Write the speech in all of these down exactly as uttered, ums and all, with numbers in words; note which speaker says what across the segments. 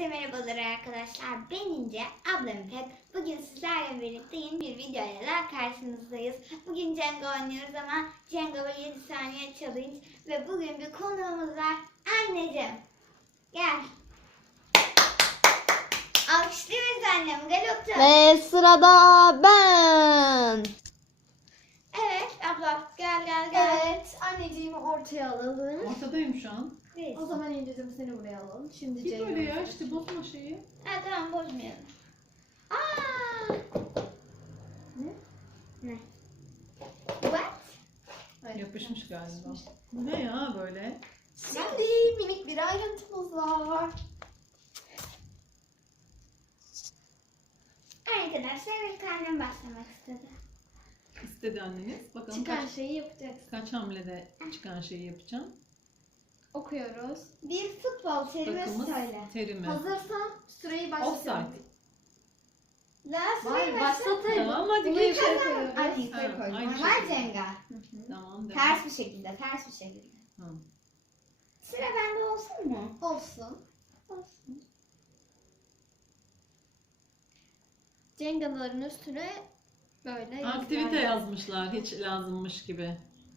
Speaker 1: Herkese merhabalar arkadaşlar. Ben İnce, ablam İpek. Bugün sizlerle birlikte yeni bir videoyla karşınızdayız. Bugün Jenga oynuyoruz ama Jenga ve yedi saniye challenge. Ve bugün bir konuğumuz var. Anneciğim, gel. Alkışlıyoruz annem, gel otur.
Speaker 2: Ve sırada ben.
Speaker 1: Evet abla, gel gel gel.
Speaker 2: Evet, anneciğimi ortaya alalım.
Speaker 3: Ortadayım şu an.
Speaker 1: Evet.
Speaker 2: O zaman İnceciğim seni buraya alalım. Şimdi
Speaker 3: Git
Speaker 2: Ceylan'ı
Speaker 3: öyle ya
Speaker 2: seç.
Speaker 3: işte bozma şeyi.
Speaker 1: Ha tamam, bozmayalım. Aa!
Speaker 2: Ne?
Speaker 1: Ne? What?
Speaker 2: Hayır,
Speaker 3: Yapışmış galiba. Bu ne ya böyle?
Speaker 2: Şimdi minik bir ayrıntımız var.
Speaker 1: Arkadaşlar ilk annem başlamak istedi.
Speaker 3: İstedi anneniz. Bakalım
Speaker 2: Çıkan
Speaker 3: kaç,
Speaker 2: şeyi yapacaksın.
Speaker 3: kaç hamlede çıkan şeyi yapacağım.
Speaker 2: Okuyoruz.
Speaker 1: Bir futbol terimi
Speaker 3: Takımız
Speaker 1: söyle.
Speaker 3: terimi.
Speaker 2: Hazırsan süreyi başlatıyorum.
Speaker 3: Offside.
Speaker 1: La
Speaker 2: Vay,
Speaker 1: süreyi
Speaker 2: başlatayım.
Speaker 3: Tamam hadi
Speaker 2: Bunu
Speaker 3: geç.
Speaker 2: yukarı koyuyoruz.
Speaker 1: Hadi yukarı
Speaker 3: Ha,
Speaker 1: koy.
Speaker 3: aynı
Speaker 1: Normal
Speaker 3: şekilde.
Speaker 1: Jenga.
Speaker 3: Tamam devam.
Speaker 1: Ters bir şekilde, ters bir şekilde.
Speaker 3: Tamam.
Speaker 1: Sıra bende olsun mu?
Speaker 2: Olsun.
Speaker 1: Olsun.
Speaker 2: Jengaların üstüne böyle
Speaker 3: Aktivite
Speaker 2: yazılar yaz.
Speaker 3: yazmışlar hiç lazımmış gibi.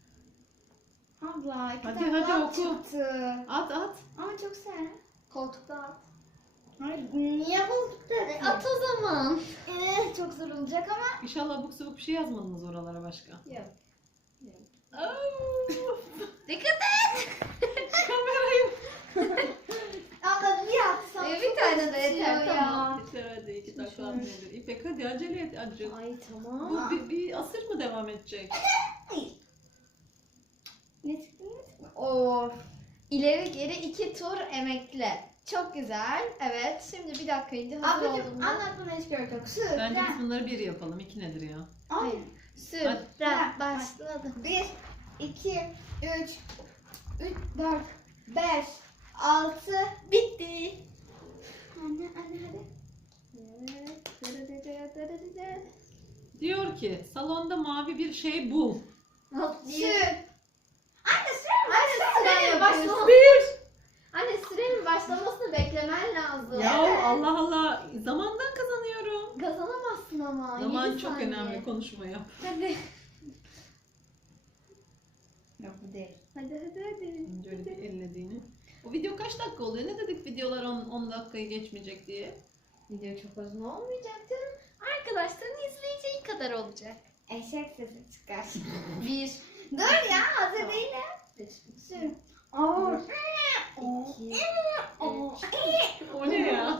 Speaker 1: Abla, iki
Speaker 3: Hadi,
Speaker 1: tane
Speaker 3: hadi
Speaker 1: daha
Speaker 3: oku.
Speaker 1: çıktı.
Speaker 3: At at.
Speaker 1: Ama çok sert.
Speaker 2: Koltukta at.
Speaker 1: Hayır, niye bulduk da?
Speaker 2: At o zaman.
Speaker 1: Ee, çok zor olacak ama.
Speaker 3: İnşallah abuk sabuk bir şey yazmadınız oralara başka.
Speaker 2: Yok.
Speaker 3: Au!
Speaker 2: Dikkat et.
Speaker 3: Kamerayı.
Speaker 1: Abla bir atsam
Speaker 2: Ee, bir
Speaker 1: çok
Speaker 2: tane de
Speaker 1: acıtıyor
Speaker 2: yeter,
Speaker 1: ya.
Speaker 2: tamam.
Speaker 3: Yeter hadi iki dakika nedir? İpek hadi acele et azıcık.
Speaker 2: Ay tamam.
Speaker 3: Bu bir, bir asır mı devam edecek?
Speaker 1: Ne çıktı ne çıktı?
Speaker 2: Of. İleri geri iki tur emekle. Çok güzel. Evet. Şimdi bir dakika ince hazır
Speaker 1: Ablacığım
Speaker 2: olduğunda.
Speaker 1: anlatmana hiç gerek yok. Sür.
Speaker 3: Bence biz bunları bir yapalım. İki nedir ya?
Speaker 1: Hayır.
Speaker 2: Süre
Speaker 1: Hadi.
Speaker 2: başladı.
Speaker 1: Bir, iki, üç, üç, dört, beş, altı, bitti. Anne, anne hadi.
Speaker 2: Evet.
Speaker 3: Diyor ki salonda mavi bir şey bul.
Speaker 1: Sür. Anne sür.
Speaker 2: Anne sürenin başlaması.
Speaker 3: Bir.
Speaker 2: Anne sürenin başlamasını beklemen lazım.
Speaker 3: Ya Allah Allah zamandan kazanıyorum.
Speaker 2: Kazanamazsın ama.
Speaker 3: Zaman
Speaker 2: yedi
Speaker 3: çok
Speaker 2: saniye.
Speaker 3: önemli, konuşma yap.
Speaker 2: Hadi.
Speaker 1: Yok bu değil.
Speaker 2: Hadi hadi hadi.
Speaker 3: Önce öyle bir ellediğini. O video kaç dakika oluyor? Ne dedik videolar on dakikayı geçmeyecek diye.
Speaker 2: Video çok uzun olmayacak canım. Arkadaşların izleyeceği kadar olacak.
Speaker 1: Eşek sesi çıkar.
Speaker 2: Bir.
Speaker 1: Dur ya hazır değilim. Sür. Aa.
Speaker 2: İki.
Speaker 3: O ne ya?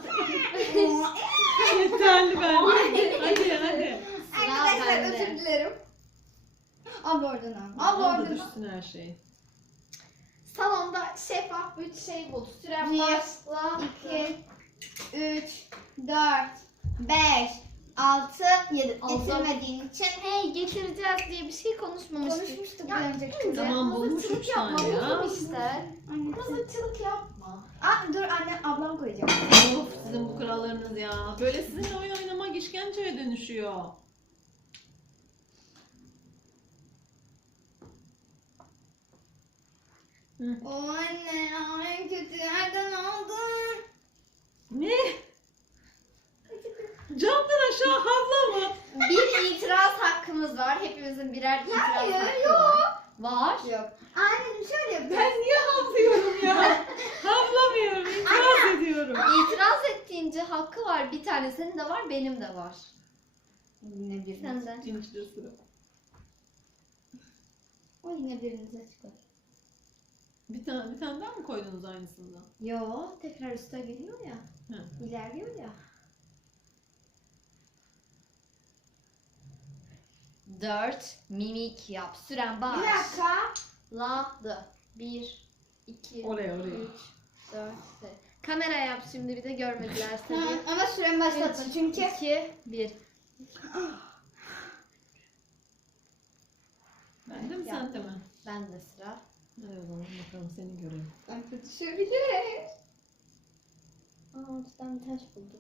Speaker 3: Yeterli bence. Hadi hadi.
Speaker 1: Arkadaşlar
Speaker 2: bende.
Speaker 1: özür dilerim. Abla oradan al. Abla
Speaker 3: Abla
Speaker 1: oradan al.
Speaker 3: düşsün her şey.
Speaker 2: Salonda şeffaf üç şey bul. Süren
Speaker 1: Bir,
Speaker 2: başla.
Speaker 1: iki, üç, dört, beş, altı, yedi.
Speaker 2: Altı.
Speaker 1: Getirmediğin için
Speaker 2: Hey getireceğiz diye bir şey konuşmamıştık.
Speaker 1: konuşmuştuk
Speaker 2: Ya,
Speaker 1: bir önceki turda.
Speaker 3: Tamam, bulmuş
Speaker 2: Hazırlık
Speaker 3: üç
Speaker 2: yapma
Speaker 3: tane ya.
Speaker 2: oğlum işte.
Speaker 1: Anne,
Speaker 2: Hazırlık yapma.
Speaker 1: Aa, dur anne ablam koyacak.
Speaker 3: Of sizin bu kurallarınız ya. Böyle sizinle oyun oynamak işkenceye dönüşüyor.
Speaker 1: O anne ya en kötü yerden aldın.
Speaker 3: Ne? Camdan aşağı havla mı?
Speaker 2: Bir itiraz hakkımız var. Hepimizin birer itiraz
Speaker 1: Hayır,
Speaker 2: hakkı
Speaker 1: yok.
Speaker 2: var. Var.
Speaker 1: Yok. Anneciğim şöyle yapacağız.
Speaker 3: Ben niye havlıyorum ya? Havlamıyorum, itiraz ediyorum.
Speaker 2: İtiraz ettiğince hakkı var. Bir tane senin de var, benim de var.
Speaker 1: Yine biriniz.
Speaker 2: Senden.
Speaker 3: İkinci sıra.
Speaker 1: O yine birinize çıkar.
Speaker 3: Bir tane, bir tane daha mı koydunuz aynısından?
Speaker 2: Yo, tekrar üste geliyor ya.
Speaker 3: Hı.
Speaker 2: İlerliyor ya. Dört, mimik yap. Süren
Speaker 1: Bir dakika.
Speaker 2: başladı. Bir, iki,
Speaker 3: Oraya, oraya.
Speaker 2: üç, dört, beş. Kamera yap şimdi bir de görmediler
Speaker 1: Hı,
Speaker 2: seni.
Speaker 1: ama süren başlattın çünkü.
Speaker 2: iki, bir.
Speaker 3: Bende mi
Speaker 2: Yaptım.
Speaker 3: sende mi?
Speaker 2: Ben de sıra.
Speaker 3: Hadi o zaman bakalım seni göreyim.
Speaker 1: Ben kötü söyleyeyim.
Speaker 2: Aa, ortadan bir taş buldum.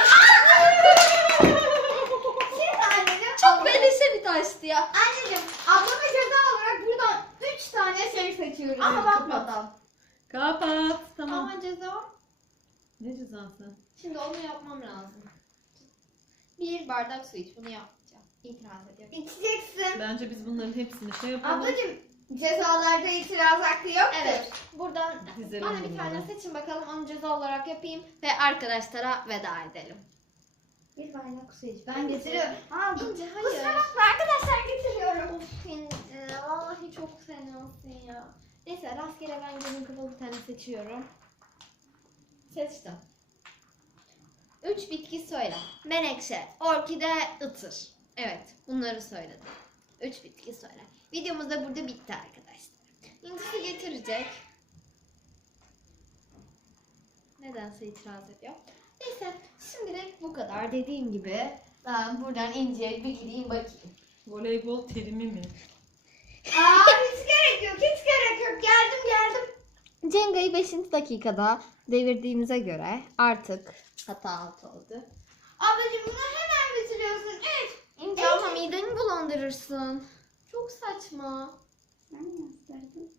Speaker 1: Şimdi anneciğim.
Speaker 2: Çok beleşe bir taştı ya.
Speaker 1: Anneciğim ablama ceza olarak buradan üç tane şey seçiyoruz.
Speaker 2: Ama
Speaker 3: kapat.
Speaker 2: bakmadan.
Speaker 3: Kapat. Tamam.
Speaker 1: Ama ceza.
Speaker 3: Ne cezası?
Speaker 2: Şimdi onu yapmam lazım. Bir bardak su iç. Bunu yapmayacağım. İtiraz ediyorum.
Speaker 1: İçeceksin.
Speaker 3: Bence biz bunların hepsini şey yapalım.
Speaker 1: Ablacığım cezalarda itiraz hakkı yoktur.
Speaker 2: Evet. Buradan
Speaker 3: Dizelim
Speaker 2: bana bir
Speaker 3: bunları.
Speaker 2: tane seçin bakalım. Onu ceza olarak yapayım. Ve arkadaşlara veda edelim. Bir bardak su iç.
Speaker 1: Ben getiriyorum. Aa, bu,
Speaker 2: İnce hayır.
Speaker 1: kusura bakma arkadaşlar getiriyorum.
Speaker 2: Of İnce. Vallahi çok fenasın ya. Neyse rastgele ben gözüm kapalı bir tane seçiyorum. Seçtim. Üç bitki söyle. Menekşe, orkide, ıtır. Evet, bunları söyledim. Üç bitki söyle. Videomuz da burada bitti arkadaşlar. İncisi getirecek. Nedense itiraz ediyor. Neyse, şimdilik bu kadar. Dediğim gibi ben buradan İnce'ye bir gideyim bakayım.
Speaker 3: Voleybol terimi mi?
Speaker 1: Aa, hiç gerek yok, hiç gerek yok. Geldim geldim.
Speaker 2: Cenga'yı beşinci dakikada devirdiğimize göre artık hata altı oldu.
Speaker 1: Ablacığım bunu hemen bitiriyorsun. Evet.
Speaker 2: İnce ama mideni bulandırırsın. Çok saçma.
Speaker 1: Ben gösterdim.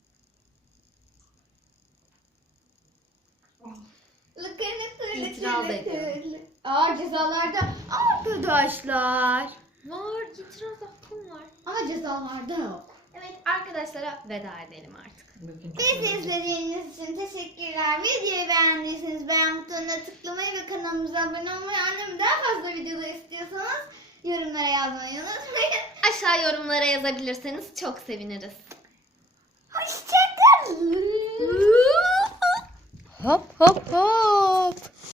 Speaker 1: Lıkırlı
Speaker 2: İtiraz ediyorum.
Speaker 1: Aa cezalarda arkadaşlar.
Speaker 2: Var, itiraz hakkım var.
Speaker 1: Ama cezalarda yok.
Speaker 2: Evet, arkadaşlara veda edelim artık.
Speaker 3: Bakın çok
Speaker 1: Bizi
Speaker 3: önemli.
Speaker 1: izlediğiniz için teşekkürler. Videoyu beğendiyseniz beğen butonuna tıklamayı ve kanalımıza abone olmayı, annem daha fazla videoda istiyorsanız yorumlara yazmayı unutmayın.
Speaker 2: Aşağı yorumlara yazabilirseniz çok seviniriz.
Speaker 1: Hoşçakalın.
Speaker 2: Hop hop hop.